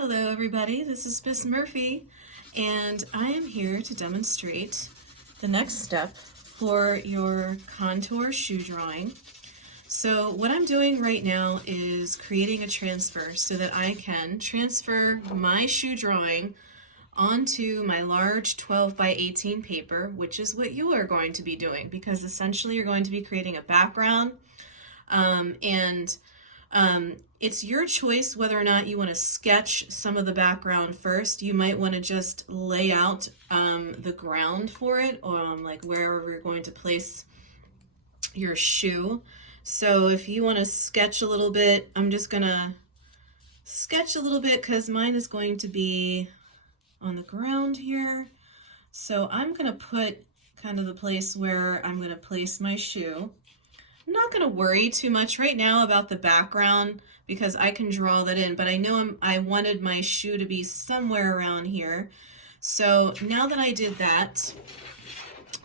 Hello everybody, this is Miss Murphy, and I am here to demonstrate the next step for your contour shoe drawing. So what I'm doing right now is creating a transfer so that I can transfer my shoe drawing onto my large 12 by 18 paper, which is what you are going to be doing, because essentially you're going to be creating a background it's your choice whether or not you want to sketch some of the background first. You might want to just lay out the ground for it, or like wherever you're going to place your shoe. So if you want to sketch a little bit, I'm just going to sketch a little bit because mine is going to be on the ground here. So I'm going to put kind of the place where I'm going to place my shoe. I'm not going to worry too much right now about the background because I can draw that in, but I know I wanted my shoe to be somewhere around here. So now that I did that,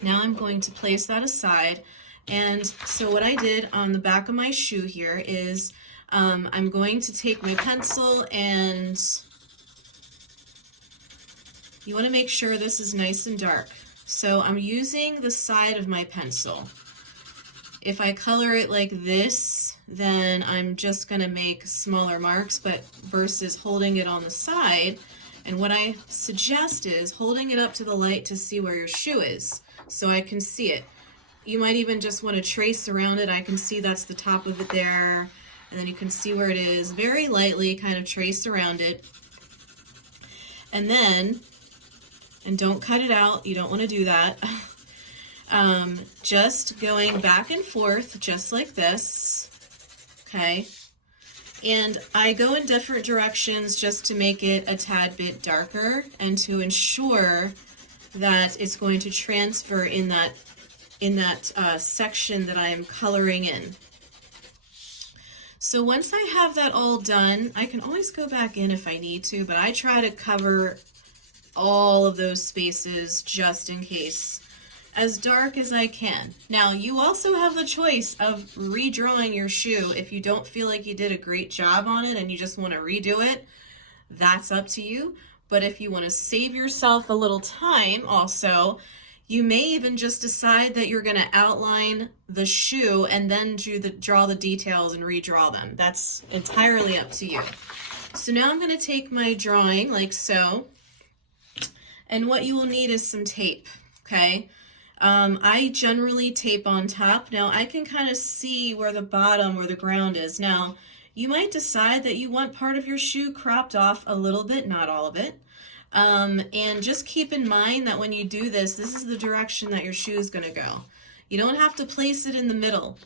now I'm going to place that aside. And so what I did on the back of my shoe here is I'm going to take my pencil, and you want to make sure this is nice and dark. So I'm using the side of my pencil. If I color it like this, then I'm just going to make smaller marks, but versus holding it on the side. And what I suggest is holding it up to the light to see where your shoe is, so I can see it. You might even just want to trace around it. I can see that's the top of it there, and then you can see where it is. Very lightly kind of trace around it. And then, and don't cut it out, you don't want to do that. Just going back and forth, just like this, okay? And I go in different directions just to make it a tad bit darker and to ensure that it's going to transfer in that section that I am coloring in. So once I have that all done, I can always go back in if I need to, but I try to cover all of those spaces just in case, as dark as I can. Now, you also have the choice of redrawing your shoe if you don't feel like you did a great job on it and you just want to redo it. That's up to you. But if you want to save yourself a little time also, you may even just decide that you're going to outline the shoe and then draw the details and redraw them. That's entirely up to you. So now I'm going to take my drawing like so, and what you will need is some tape, okay? I generally tape on top. Now I can kind of see where the bottom or the ground is. Now you might decide that you want part of your shoe cropped off a little bit, not all of it. And just keep in mind that when you do this, this is the direction that your shoe is going to go. You don't have to place it in the middle.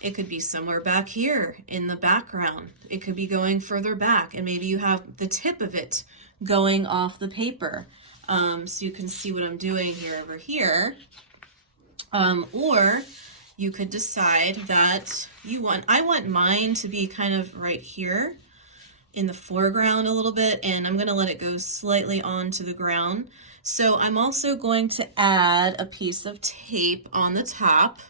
It could be somewhere back here in the background. It could be going further back, and maybe you have the tip of it going off the paper. So you can see what I'm doing here over here. Or you could decide that I want mine to be kind of right here in the foreground a little bit, and I'm going to let it go slightly onto the ground. So I'm also going to add a piece of tape on the top.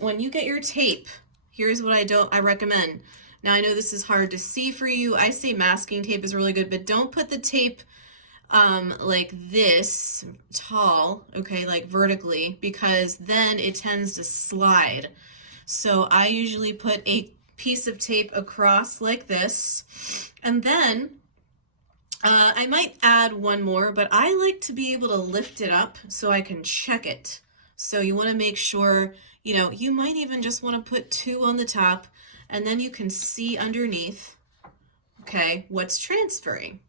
When you get your tape, here's what I recommend. Now I know this is hard to see for you. I say masking tape is really good, but don't put the tape like this tall, okay, like vertically, because then it tends to slide. So I usually put a piece of tape across like this, and then I might add one more, but I like to be able to lift it up so I can check it. So you want to make sure, you might even just want to put two on the top, and then you can see underneath, okay, what's transferring.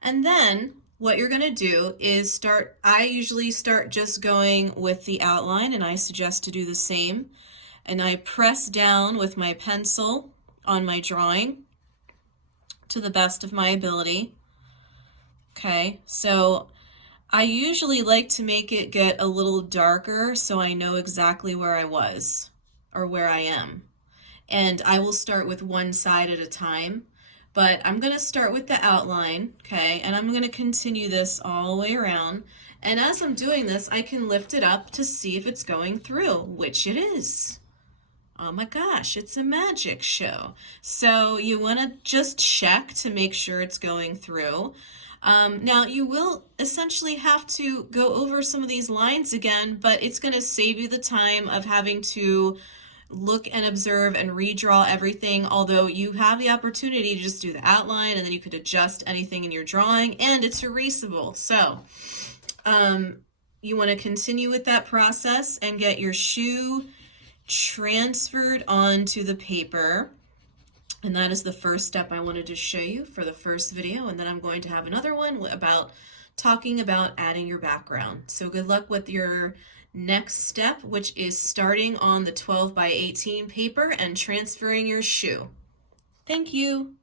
And then what you're going to do is I usually start just going with the outline, and I suggest to do the same. And I press down with my pencil on my drawing to the best of my ability. Okay, so I usually like to make it get a little darker so I know exactly where I was or where I am. And I will start with one side at a time. But I'm going to start with the outline, okay, and I'm going to continue this all the way around. And as I'm doing this, I can lift it up to see if it's going through, which it is. oh my gosh, it's a magic show. So you want to just check to make sure it's going through. Now you will essentially have to go over some of these lines again, but it's going to save you the time of having to look and observe and redraw everything, although you have the opportunity to just do the outline and then you could adjust anything in your drawing, and it's erasable. So you want to continue with that process and get your shoe transferred onto the paper. And that is the first step I wanted to show you for the first video, and then I'm going to have another one about talking about adding your background. So good luck with your next step, which is starting on the 12 by 18 paper and transferring your shoe. Thank you.